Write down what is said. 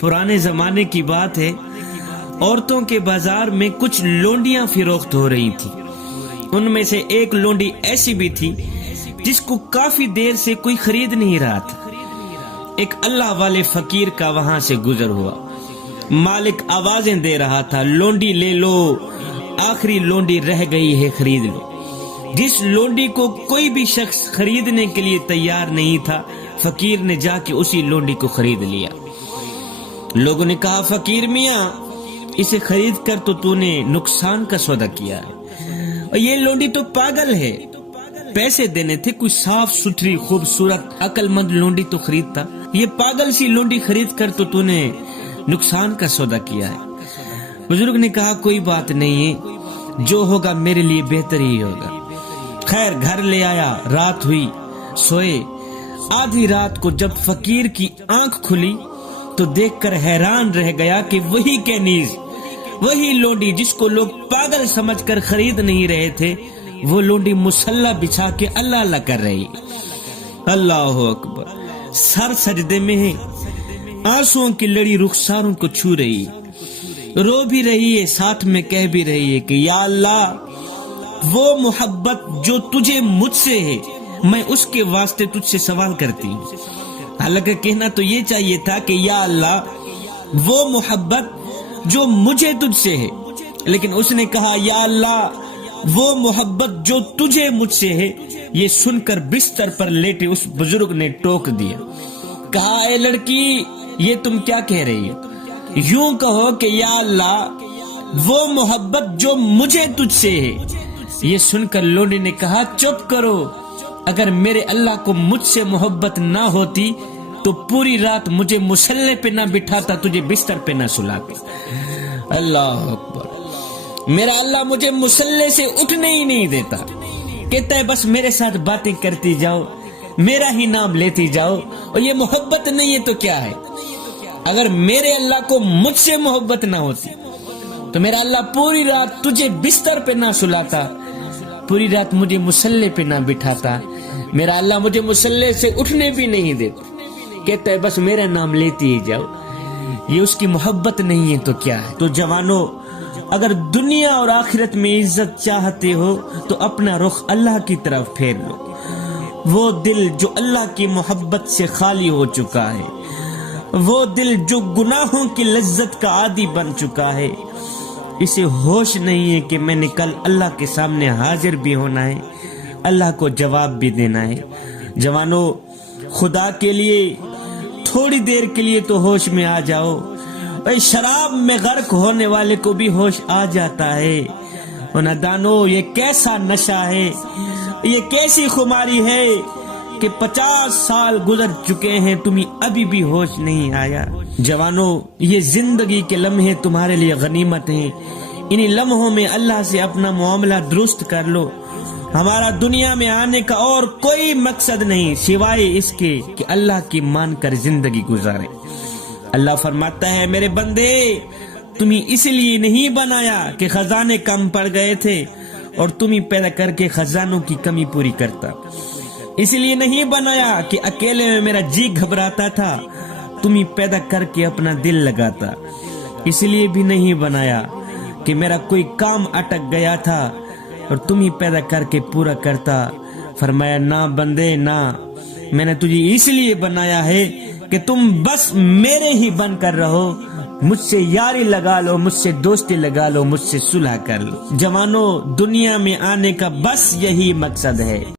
पुराने जमाने की बात है, औरतों के बाजार में कुछ लोंडियां फरोख्त हो रही थी। उनमें से एक लोंडी ऐसी भी थी जिसको काफी देर से कोई खरीद नहीं रहा था। एक अल्लाह वाले फकीर का वहां से गुजर हुआ। मालिक आवाजें दे रहा था, लोंडी ले लो, आखिरी लोंडी रह गई है, खरीद लो। जिस लोंडी को कोई भी शख्स खरीदने के लिए तैयार नहीं था, फकीर ने जाके उसी लोंडी को खरीद लिया। लोगों ने कहा, फकीर मियाँ, इसे खरीद कर तो तूने नुकसान का सौदा किया है, और ये लोंडी तो पागल है। पैसे देने थे, कोई साफ सुथरी खूबसूरत अक्लमंद लोंडी तो खरीदता। ये पागल सी लोंडी खरीद कर तो तूने नुकसान का सौदा किया है। बुजुर्ग ने कहा, कोई बात नहीं है, जो होगा मेरे लिए बेहतर ही होगा। खैर घर ले आया, रात हुई, सोए। आधी रात को जब फकीर की आंख खुली तो देखकर हैरान रह गया कि वही कैनीज, वही लोंडी जिसको लोग पागल समझकर खरीद नहीं रहे थे, वो लोंडी मुसल्ला बिछा के अल्लाह अल्लाह कर रही। अल्लाह अकबर। सर सजदे में है, आंसुओं की लड़ी रुखसारों को छू रही, रो भी रही है, साथ में कह भी रही है कि या अल्लाह, वो मोहब्बत जो तुझे मुझसे है, मैं उसके वास्ते तुझसे सवाल करती हूँ। हालांकि कहना तो ये चाहिए था कि या अल्लाह, वो मोहब्बत जो मुझे तुझसे है, लेकिन उसने कहा या अल्लाह, वो मोहब्बत जो तुझे मुझसे है। ये सुनकर बिस्तर पर लेटे उस बुजुर्ग ने टोक दिया, कहा, ए लड़की, ये तुम क्या कह रही हो? यूं कहो कि या अल्लाह, वो मोहब्बत जो मुझे तुझसे है। ये सुनकर लोंडी ने कहा, चुप करो, अगर मेरे अल्लाह को मुझसे मोहब्बत ना होती तो पूरी रात मुझे मुसल्ले पे ना बिठाता, तुझे बिस्तर पे ना सुलाता। अल्लाह अकबर। मेरा अल्लाह मुझे मुसल्ले से उठने ही नहीं देता, कहता है बस मेरे साथ बातें करती जाओ, मेरा ही नाम लेती जाओ, और ये मोहब्बत नहीं है तो क्या है? अगर मेरे अल्लाह को मुझसे मोहब्बत ना होती तो मेरा अल्लाह पूरी रात तुझे बिस्तर पे ना सुलाता, पूरी रात मुझे मुसल्ले पे ना बिठाता। मेरा अल्लाह मुझे मुसल्ले से उठने भी नहीं देता, कहता है बस मेरा नाम लेती ही जाओ। ये उसकी मोहब्बत नहीं है तो क्या है? तो जवानों, अगर दुनिया और आखिरत में इज्जत चाहते हो तो अपना रुख अल्लाह की तरफ फेर लो। वो दिल जो अल्लाह की मोहब्बत से खाली हो चुका है, वो दिल जो गुनाहों की लज्जत का आदी बन चुका है, इसे होश नहीं है कि मैंने कल अल्लाह के सामने हाजिर भी होना है, अल्लाह को जवाब भी देना है। जवानों, खुदा के लिए थोड़ी देर के लिए तो होश में आ जाओ। और शराब में गर्क होने वाले को भी होश आ जाता है। और नादानो, ये कैसा नशा है, ये कैसी खुमारी है कि 50 साल गुजर चुके हैं, तुम्हें अभी भी होश नहीं आया। जवानों, ये जिंदगी के लम्हे तुम्हारे लिए गनीमत हैं। इन्हीं लम्हों में अल्लाह से अपना मामला दुरुस्त कर लो। हमारा दुनिया में आने का और कोई मकसद नहीं सिवाय इसके कि अल्लाह की मानकर जिंदगी गुजारे। अल्लाह फरमाता है, मेरे बंदे, तुम्हें इसलिए नहीं बनाया कि खजाने कम पड़ गए थे और तुम्हें पैदा करके खजानों की कमी पूरी करता। इसलिए नहीं बनाया कि अकेले में मेरा जी घबराता था, तुम्हें पैदा करके अपना दिल लगाता। इसलिए भी नहीं बनाया कि मेरा कोई काम अटक गया था और तुम्हें पैदा करके पूरा करता। फरमाया, ना बंदे ना, मैंने तुझे इसलिए बनाया है कि तुम बस मेरे ही बनकर रहो, मुझसे यारी लगा लो, मुझसे दोस्ती लगा लो, मुझसे सुलह कर लो। जवानों, दुनिया में आने का बस यही मकसद है।